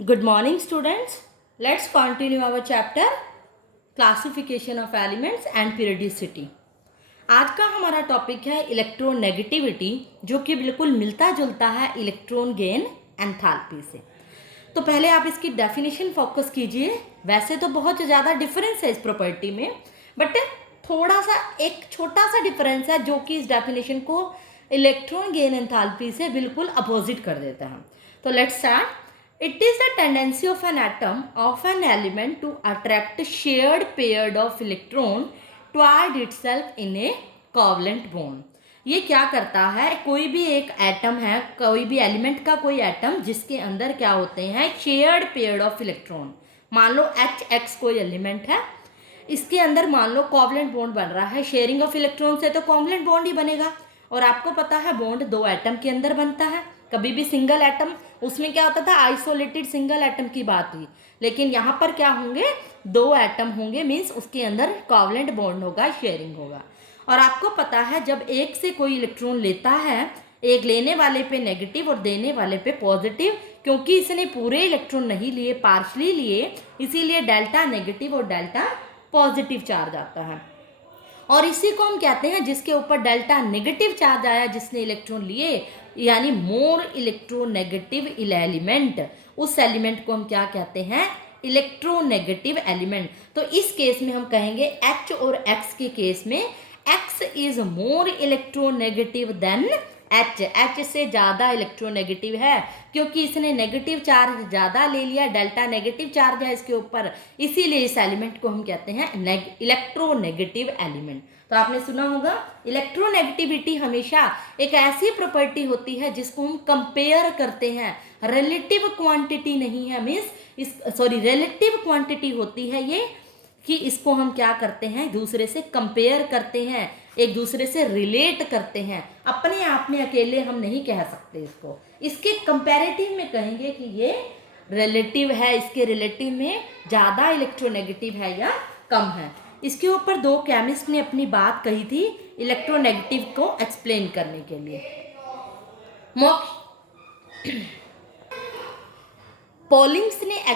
Good morning, students. Let's continue our chapter Classification of Elements and Periodicity. आज का हमारा topic है electronegativity, जो कि बिल्कुल मिलता जुलता है इलेक्ट्रॉन गेन एंथैल्पी से। तो पहले आप इसकी डेफिनेशन फोकस कीजिए। वैसे तो बहुत ज़्यादा डिफरेंस है इस प्रॉपर्टी में, बट थोड़ा सा एक छोटा सा डिफरेंस है जो कि इस डेफिनेशन को इलेक्ट्रॉन गेन एंथैल्पी से बिल्कुल अपोजिट कर देता है। तो let's start. It is the tendency of an atom of an element to attract shared pair of electron toward itself in a covalent bond. ये क्या करता है, कोई भी एक एटम है, कोई भी एलिमेंट का कोई एटम जिसके अंदर क्या होते हैं शेयर्ड पेयर ऑफ इलेक्ट्रॉन। मान लो HX कोई एलिमेंट है, इसके अंदर मान लो कोवलेंट बॉन्ड बन रहा है। शेयरिंग ऑफ इलेक्ट्रॉन से तो कोवलेंट बॉन्ड ही बनेगा, और आपको पता है बॉन्ड दो एटम के अंदर बनता है। कभी भी सिंगल एटम, उसमें क्या होता था आइसोलेटेड सिंगल एटम की बात हुई, लेकिन यहाँ पर क्या होंगे, दो एटम होंगे, मीन्स उसके अंदर कोवलेंट बॉन्ड होगा, शेयरिंग होगा। और आपको पता है जब एक से कोई इलेक्ट्रॉन लेता है, एक लेने वाले पे नेगेटिव और देने वाले पे पॉजिटिव, क्योंकि इसने पूरे इलेक्ट्रॉन नहीं लिए, पार्शली लिए, इसीलिए डेल्टा नेगेटिव और डेल्टा पॉजिटिव चार्ज आता है। और इसी को हम कहते हैं, जिसके ऊपर डेल्टा नेगेटिव चार्ज आया, जिसने इलेक्ट्रॉन लिए, यानी मोर इलेक्ट्रोनेगेटिव एलिमेंट, उस एलिमेंट को हम क्या कहते हैं, इलेक्ट्रोनेगेटिव एलिमेंट। तो इस केस में हम कहेंगे H और X के केस में X is more electronegative than H से ज़्यादा इलेक्ट्रोनेगेटिव है, क्योंकि इसने नेगेटिव चार्ज ज़्यादा ले लिया, डेल्टा नेगेटिव चार्ज है इसके ऊपर, इसीलिए इस एलिमेंट को हम कहते हैं इलेक्ट्रोनेगेटिव एलिमेंट। तो आपने सुना होगा इलेक्ट्रोनेगेटिविटी हमेशा एक ऐसी प्रॉपर्टी होती है जिसको हम कंपेयर करते हैं, रिलेटिव क्वांटिटी नहीं है, मीन्स रिलेटिव क्वांटिटी होती है ये, कि इसको हम क्या करते हैं, दूसरे से कंपेयर करते हैं, एक दूसरे से रिलेट करते हैं। अपने आप में अकेले हम नहीं कह सकते इसको, इसके कंपैरेटिव में कहेंगे कि ये रिलेटिव है, इसके रिलेटिव में ज़्यादा इलेक्ट्रोनेगेटिव है या कम है। इसके ऊपर दो केमिस्ट ने अपनी बात कही थी इलेक्ट्रोनेगेटिव को एक्सप्लेन करने के लिए। पॉलिंग्स ने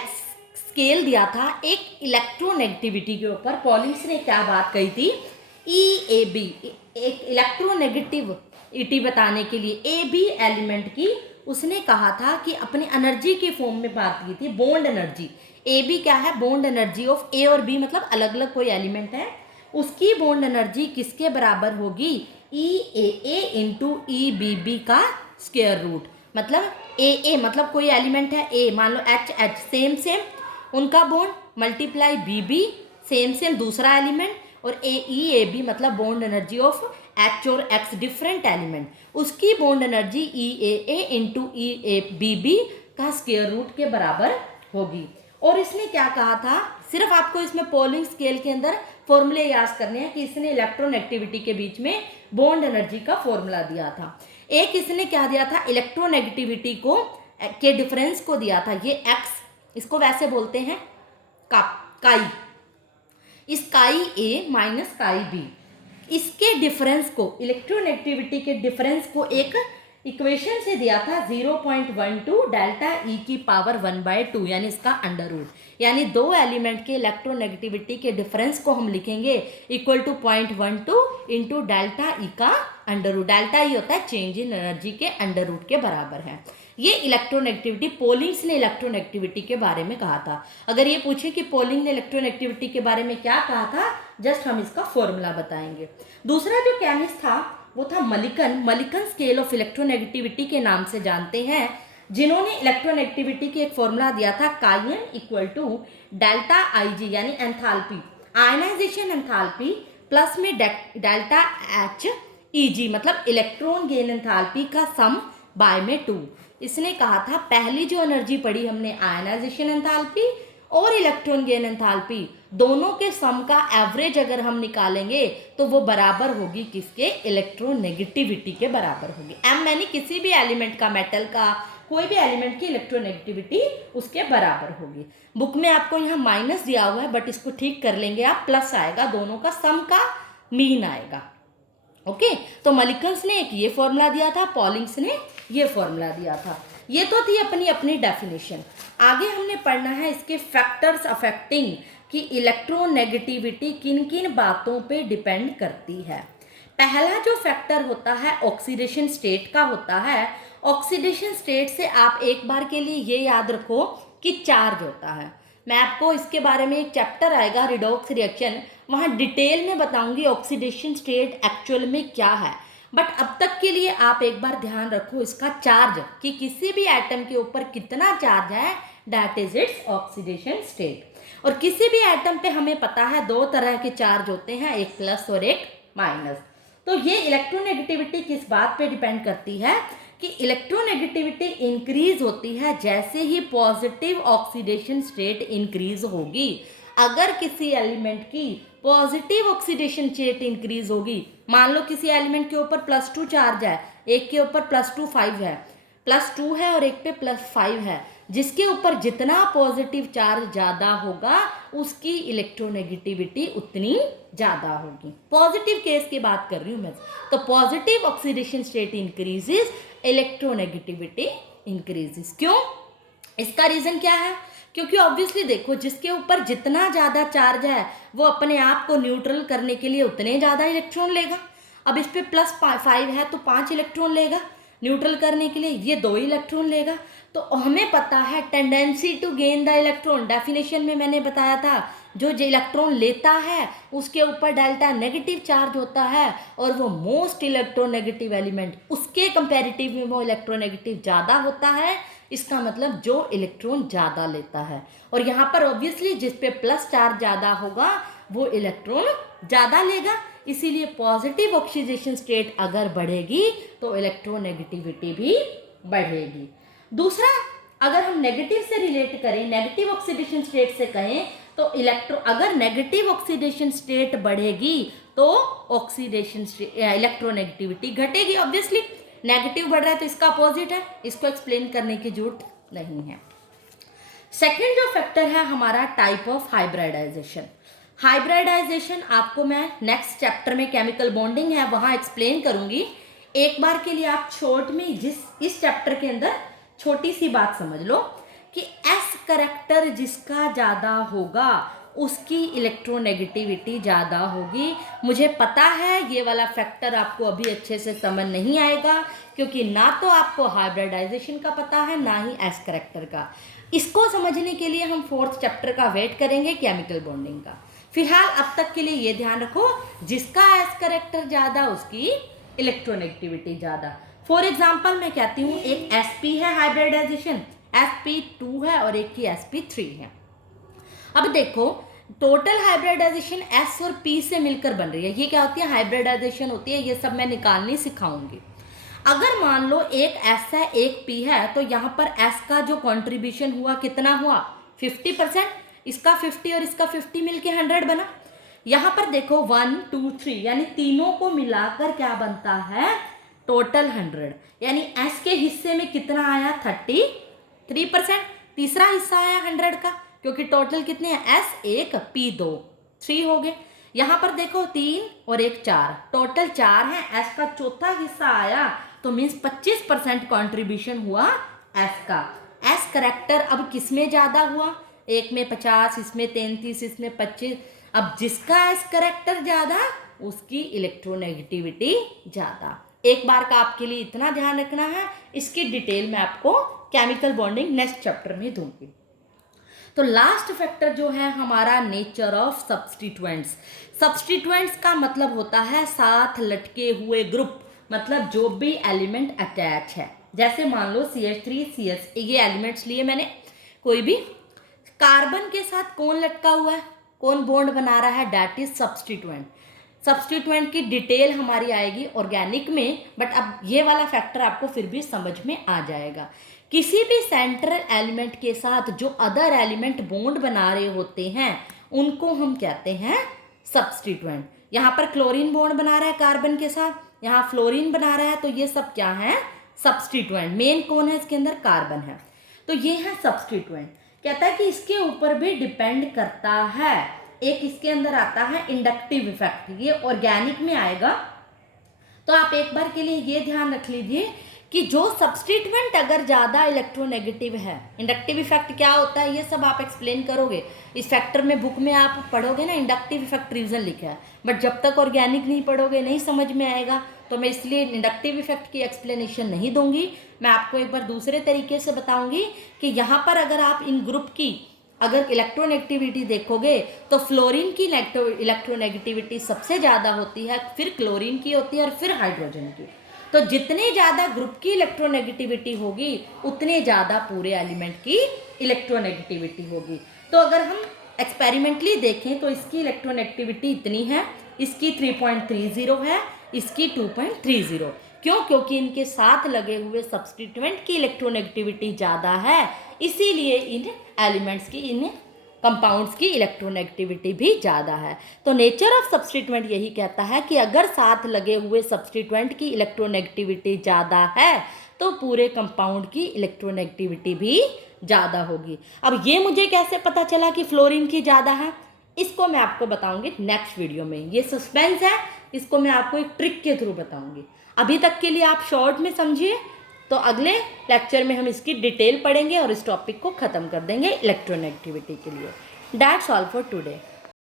स्केल दिया था एक इलेक्ट्रोनेगेटिविटी के ऊपर। पॉलिंग्स ने क्या बात कही थी, EAB, एक इलेक्ट्रोनेगेटिविटी बताने के लिए AB एलिमेंट की उसने कहा था कि अपनी एनर्जी के फॉर्म में बात की थी, बॉन्ड एनर्जी। AB क्या है, बॉन्ड एनर्जी ऑफ A और B, मतलब अलग अलग कोई एलिमेंट है, उसकी बॉन्ड एनर्जी किसके बराबर होगी, EAA इंटू EBB का स्क्वायर रूट। मतलब AA मतलब कोई एलिमेंट है A, मान लो HH, सेम उनका बॉन्ड, मल्टीप्लाई BB सेम दूसरा एलिमेंट, और EAB मतलब बॉन्ड एनर्जी ऑफ H और X डिफरेंट एलिमेंट, उसकी bond energy EAA into EABB का स्क्वायर रूट के बराबर होगी। और इसने क्या कहा था, सिर्फ आपको इसमें पॉलिंग स्केल के अंदर फॉर्मूले याद करने हैं कि इसने इलेक्ट्रोनेगेटिविटी के बीच में बॉन्ड एनर्जी का फॉर्मूला दिया था। एक इसने क्या दिया था, इलेक्ट्रोनेगेटिविटी को के डिफरेंस को दिया था, ये X, इसको वैसे बोलते हैं काई, इस काई A माइनस काई B, इसके डिफरेंस को, इलेक्ट्रोनेगेटिविटी के डिफरेंस को एक इक्वेशन से दिया था 0.12 डेल्टा E की पावर 1/2, यानी इसका अंडर रूट, यानी दो एलिमेंट के इलेक्ट्रोनेगेटिविटी के डिफरेंस को हम लिखेंगे equal to 0.12 into delta E का अंडर रूट। डेल्टा E होता है चेंज इन एनर्जी के अंडर रूट के बराबर है। ये इलेक्ट्रोनेगेटिविटी, पॉलिंग्स ने इलेक्ट्रोनेगेटिविटी के बारे में कहा था। अगर ये पूछे कि पॉलिंग ने इलेक्ट्रोनेगेटिविटी के बारे में क्या कहा था, जस्ट हम इसका फॉर्मूला बताएंगे। दूसरा जो केमिस्ट था वो था मलिकन स्केल ऑफ इलेक्ट्रोनेगेटिविटी के नाम से जानते हैं, जिन्होंने इलेक्ट्रोनेगेटिविटी के एक फॉर्मूला दिया था, कायन इक्वल टू डेल्टा IG यानी एंथैल्पी, आयनाइजेशन एंथैल्पी प्लस में डेल्टा HEG मतलब इलेक्ट्रॉन गेन एंथैल्पी का सम बाय में 2। इसने कहा था पहली जो एनर्जी पढ़ी हमने आयनाइजेशन एंथैल्पी और इलेक्ट्रॉन गेन एंथैल्पी, दोनों के सम का एवरेज अगर हम निकालेंगे तो वो बराबर होगी किसके, इलेक्ट्रोनेगेटिविटी के बराबर होगी। M यानी किसी भी एलिमेंट का, मेटल का, कोई भी एलिमेंट की इलेक्ट्रोनेगेटिविटी उसके बराबर होगी। बुक में आपको यहाँ माइनस दिया हुआ है, बट इसको ठीक कर लेंगे आप, प्लस आएगा, दोनों का सम का मीन आएगा। ओके, तो मलिकन्स ने एक ये फॉर्मूला दिया था, पॉलिंग्स ने ये फॉर्मूला दिया था। ये तो थी अपनी अपनी डेफिनेशन। आगे हमने पढ़ना है इसके फैक्टर्स अफेक्टिंग कि इलेक्ट्रोनेगेटिविटी किन किन बातों पे डिपेंड करती है। पहला जो फैक्टर होता है ऑक्सीडेशन स्टेट का होता है। ऑक्सीडेशन स्टेट से आप एक बार के लिए ये याद रखो कि चार्ज होता है। मैं आपको इसके बारे में एक चैप्टर आएगा रिडॉक्स रिएक्शन, वहाँ डिटेल में बताऊंगी ऑक्सीडेशन स्टेट एक्चुअल में क्या है। बट अब तक के लिए आप एक बार ध्यान रखो इसका चार्ज कि किसी भी एटम के ऊपर कितना चार्ज है, that is its oxidation state. और किसी भी एटम पे हमें पता है दो तरह के चार्ज होते हैं, एक प्लस और एक माइनस। तो ये इलेक्ट्रोनेगेटिविटी किस बात पे डिपेंड करती है कि इलेक्ट्रोनेगेटिविटी इंक्रीज होती है जैसे ही पॉजिटिव ऑक्सीडेशन स्टेट इंक्रीज होगी। अगर किसी एलिमेंट की पॉजिटिव ऑक्सीडेशन स्टेट इंक्रीज होगी, मान लो किसी एलिमेंट के ऊपर +2 चार्ज है, एक के ऊपर +2 5 है, +2 है और एक पे +5 है, जिसके ऊपर जितना पॉजिटिव चार्ज ज़्यादा होगा उसकी इलेक्ट्रोनेगेटिविटी उतनी ज़्यादा होगी। पॉजिटिव केस की बात कर रही हूँ मैं। तो positive oxidation state increases, electronegativity increases. क्यों? इसका रीज़न क्या है? क्योंकि ऑब्वियसली देखो जिसके ऊपर जितना ज़्यादा चार्ज है वो अपने आप को न्यूट्रल करने के लिए उतने ज़्यादा इलेक्ट्रॉन लेगा। अब इस पर +5 है तो 5 इलेक्ट्रॉन लेगा न्यूट्रल करने के लिए, ये 2 इलेक्ट्रॉन लेगा। तो हमें पता है tendency to gain the electron, definition में मैंने बताया था जो इलेक्ट्रॉन लेता है उसके ऊपर डेल्टा नेगेटिव चार्ज होता है और वो मोस्ट इलेक्ट्रोनेगेटिव एलिमेंट उसके कंपैरेटिव में वो इलेक्ट्रोनेगेटिव ज़्यादा होता है। इसका मतलब जो इलेक्ट्रॉन ज़्यादा लेता है, और यहाँ पर ऑब्वियसली जिस पे प्लस चार्ज ज़्यादा होगा वो इलेक्ट्रॉन ज़्यादा लेगा। इसीलिए पॉजिटिव ऑक्सीडेशन स्टेट अगर बढ़ेगी तो इलेक्ट्रोनेगेटिविटी भी बढ़ेगी। दूसरा, अगर हम नेगेटिव से रिलेट करें, नेगेटिव ऑक्सीडेशन स्टेट से कहें तो अगर नेगेटिव ऑक्सीडेशन स्टेट बढ़ेगी तो ऑक्सीडेशन इलेक्ट्रोनेगेटिविटी घटेगी। ऑब्वियसली नेगेटिव बढ़ रहा है तो इसका अपोजिट है, इसको एक्सप्लेन करने की जरूरत नहीं है। सेकेंड जो फैक्टर है हमारा टाइप ऑफ हाइब्रिडाइजेशन। हाइब्रिडाइजेशन आपको मैं नेक्स्ट चैप्टर में केमिकल बॉन्डिंग है वहाँ एक्सप्लेन करूँगी। एक बार के लिए आप शॉर्ट में इस चैप्टर के अंदर छोटी सी बात समझ लो कि एस करेक्टर जिसका ज़्यादा होगा उसकी इलेक्ट्रोनेगेटिविटी ज़्यादा होगी। मुझे पता है ये वाला फैक्टर आपको अभी अच्छे से समझ नहीं आएगा क्योंकि ना तो आपको हाइब्रिडाइजेशन का पता है ना ही एस करेक्टर का। इसको समझने के लिए हम 4th चैप्टर का वेट करेंगे, केमिकल बॉन्डिंग का। फिलहाल अब तक के लिए ये ध्यान रखो जिसका एस करेक्टर ज़्यादा उसकी इलेक्ट्रोनेगेटिविटी ज़्यादा। फॉर एग्जाम्पल मैं कहती हूँ एक sp है हाइब्रिडाइजेशन, sp2 है और एक की sp3 है। अब देखो टोटल हाइब्रिडाइजेशन S और P से मिलकर बन रही है। ये क्या होती है? हाइब्रिडाइजेशन होती है। ये सब मैं निकालनी सिखाऊंगी। अगर मान लो एक S है एक P है तो यहाँ पर S का जो कंट्रीब्यूशन हुआ कितना हुआ? 50%। इसका 50 और इसका 50 मिलके 100 बना। यहाँ पर देखो 1 2 3 यानी तीनों को मिलाकर क्या बनता है? टोटल 100। यानी S के हिस्से में कितना आया? 33%। तीसरा हिस्सा आया 100 का, क्योंकि टोटल कितने हैं? S 1 P 2 3 हो गए। यहाँ पर देखो 3 और 1 4, टोटल 4 है। S का चौथा हिस्सा आया तो मीन्स 25% कॉन्ट्रीब्यूशन हुआ S का। S करेक्टर अब किस में ज़्यादा हुआ? एक में 50, इसमें 33, इसमें 25। अब जिसका S करेक्टर ज़्यादा उसकी इलेक्ट्रोनेगेटिविटी ज़्यादा। एक बार का आपके लिए इतना ध्यान रखना है, इसकी डिटेल मैं आपको केमिकल बॉन्डिंग नेक्स्ट चैप्टर में दूंगी। तो लास्ट फैक्टर जो है हमारा नेचर ऑफ सब्स्टिट्यूएंट्स। सब्स्टिट्यूएंट्स का मतलब होता है साथ लटके हुए ग्रुप, मतलब जो भी एलिमेंट अटैच है। जैसे मान लो CH3 CS, ये एलिमेंट्स लिए मैंने। कोई भी कार्बन के साथ कौन लटका हुआ है, कौन बॉन्ड बना रहा है? That is substituent. सब्स्टिट्यूएंट की डिटेल हमारी आएगी ऑर्गेनिक में, बट अब ये वाला फैक्टर आपको फिर भी समझ में आ जाएगा। किसी भी सेंट्रल एलिमेंट के साथ जो अदर एलिमेंट बॉन्ड बना रहे होते हैं उनको हम कहते हैं सब्स्टिट्यूएंट। यहाँ पर क्लोरीन बॉन्ड बना रहा है कार्बन के साथ, यहाँ फ्लोरीन बना रहा है, तो ये सब क्या है? सब्स्टिट्यूएंट। मेन कौन है इसके अंदर? कार्बन है। तो ये है सब्स्टिट्यूएंट। कहता है कि इसके ऊपर भी डिपेंड करता है। एक इसके अंदर आता है इंडक्टिव इफेक्ट, ये ऑर्गेनिक में आएगा। तो आप एक बार के लिए ये ध्यान रख लीजिए कि जो सब्स्टिट्यूएंट अगर ज़्यादा इलेक्ट्रोनेगेटिव है, इंडक्टिव इफेक्ट क्या होता है ये सब आप एक्सप्लेन करोगे इस फैक्टर में, बुक में आप पढ़ोगे ना, इंडक्टिव इफेक्ट रीजन लिखा है, बट जब तक ऑर्गेनिक नहीं पढ़ोगे नहीं समझ में आएगा, तो मैं इसलिए इंडक्टिव इफेक्ट की एक्सप्लेनेशन नहीं दूंगी। मैं आपको एक बार दूसरे तरीके से बताऊंगी कि यहाँ पर अगर आप इन ग्रुप की अगर इलेक्ट्रोनेगेटिविटी देखोगे तो फ्लोरीन की इलेक्ट्रोनेगेटिविटी सबसे ज़्यादा होती है, फिर क्लोरीन की होती है और फिर हाइड्रोजन की। तो जितनी ज़्यादा ग्रुप की इलेक्ट्रोनेगेटिविटी होगी उतने ज़्यादा पूरे एलिमेंट की इलेक्ट्रोनेगेटिविटी होगी। तो अगर हम एक्सपेरिमेंटली देखें तो इसकी इलेक्ट्रोनेगेटिविटी इतनी है, इसकी 3.30 है, इसकी 2.30। क्यों? क्योंकि इनके साथ लगे हुए सब्स्टिट्यूएंट की इलेक्ट्रोनेगेटिविटी ज़्यादा है, इसीलिए इन एलिमेंट्स की, इन कंपाउंड्स की इलेक्ट्रोनेगेटिविटी भी ज़्यादा है। तो नेचर ऑफ सब्स्टिट्यूएंट यही कहता है कि अगर साथ लगे हुए सब्स्टिट्यूएंट की इलेक्ट्रोनेगेटिविटी ज़्यादा है तो पूरे कंपाउंड की इलेक्ट्रोनेगेटिविटी भी ज़्यादा होगी। अब ये मुझे कैसे पता चला कि फ्लोरीन की ज़्यादा है, इसको मैं आपको बताऊंगी नेक्स्ट वीडियो में। ये सस्पेंस है, इसको मैं आपको एक ट्रिक के थ्रू बताऊंगी। अभी तक के लिए आप शॉर्ट में समझिए, तो अगले लेक्चर में हम इसकी डिटेल पढ़ेंगे और इस टॉपिक को ख़त्म कर देंगे इलेक्ट्रोनेगेटिविटी के लिए। That's all for today.